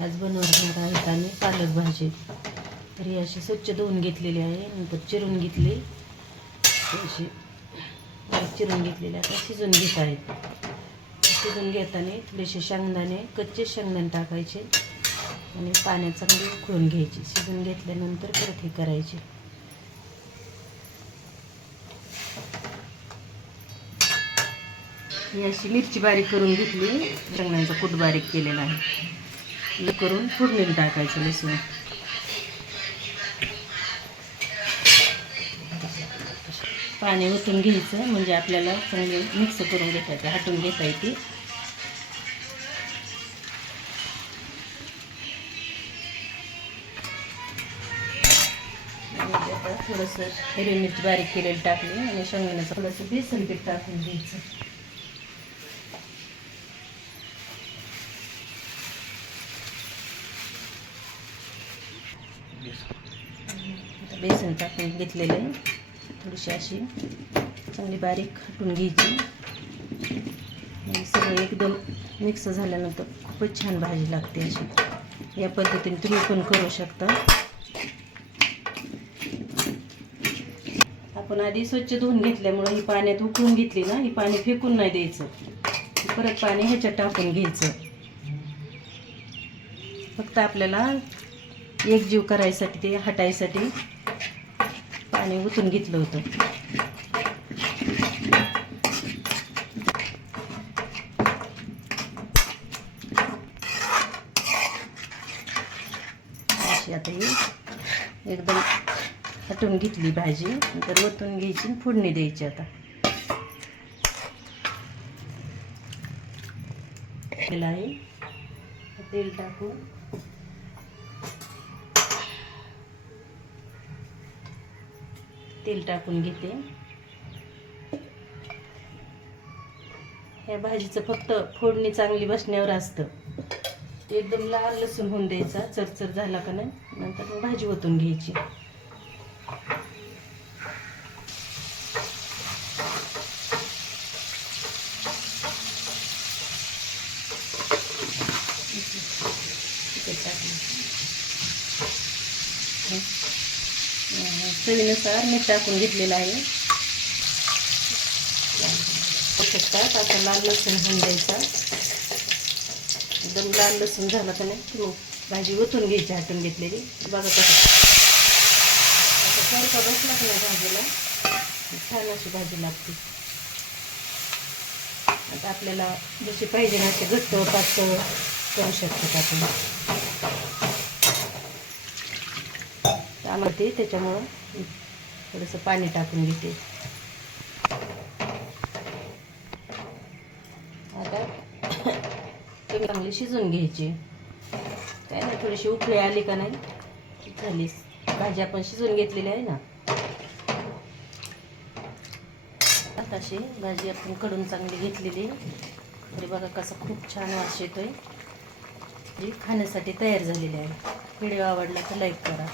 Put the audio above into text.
आज बनवणार आहेत आणि पालक भाजी. तर ही अशी स्वच्छ धुवून घेतलेली आहे, नंतर चिरून घेतली, अशी चिरून घेतलेली आता शिजून घेत आहेत. शिजून घेताना थोडेसे शेंगदाणे, कच्चे शेंगदाणे टाकायचे आणि पाण्यात चांगली उकळून घ्यायची. शिजून घेतल्यानंतर परत हे करायचे. ही अशी मिरची बारीक करून घेतली, शेंगदाण्याचा कूट बारीक केलेला आहे, करून फोडणीला टाकायचं लसूण. पाणी ओतून घ्यायचं म्हणजे आपल्याला चांगली मिक्स करून घेता हटून घेता येते. थोडंसं हिरवी मिरची बारीक केलेली टाकली आणि शेंगदाण्याचं थोडंसं बेसन पीठ टाकून द्यायचं. बेसन टाकून घेतलेलं आहे, थोडीशी अशी चांगली बारीक हटून घ्यायची. आणि सगळं एकदम मिक्स झाल्यानंतर खूपच छान भाजी लागते. अशी या पद्धतीने तुम्ही पण करू शकता. आपण आधी स्वच्छ धुवून घेतल्यामुळं ही पाण्यात उकळून घेतली ना, ही पाणी फेकून नाही द्यायचं, परत पाणी ह्याच्यात टाकून घ्यायचं. फक्त आपल्याला एकजीव करायसाठी, ते हटायसाठी पाणी ओतून घेतलं होतं. अशी आता ही एकदम हटून घेतली भाजी, नंतर ओतून घ्यायची, फोडणी द्यायची. आता आहे तेल टाकून घेते. ह्या भाजीचं फक्त फोडणी चांगली बसण्यावर असतं. एकदम लाल लसूण होऊन द्यायचा, चरचर झाला का नाही, नंतर मग भाजी ओतून घ्यायची. चवीनुसार मीठ टाकून घेतलेलं आहे. शकतात आता लाल लसूण होऊन द्यायचा. एकदम लाल लसूण झाला का नाही, मग भाजी ओतून घ्यायची हटून घेतलेली. बघा कसं आता सारखा बसला का नाही भाजीला, छान अशी भाजी लागते. आता आपल्याला जशी पाहिजे ना असे घट्ट पातळ करू शकतात आपण. आम्हाला ते त्याच्यामुळं थोडंसं पाणी टाकून घेते. आता तुम्ही चांगली शिजून घ्यायची. काय नाही, थोडीशी उकळी आली का नाही झाली भाजी. आपण शिजून घेतलेली आहे ना. आता अशी भाजी आपण कडून चांगली घेतलेली. तरी बघा कसं खूप छान वास येतोय. जी खाण्यासाठी तयार झालेली आहे. व्हिडिओ आवडला तर लाईक करा.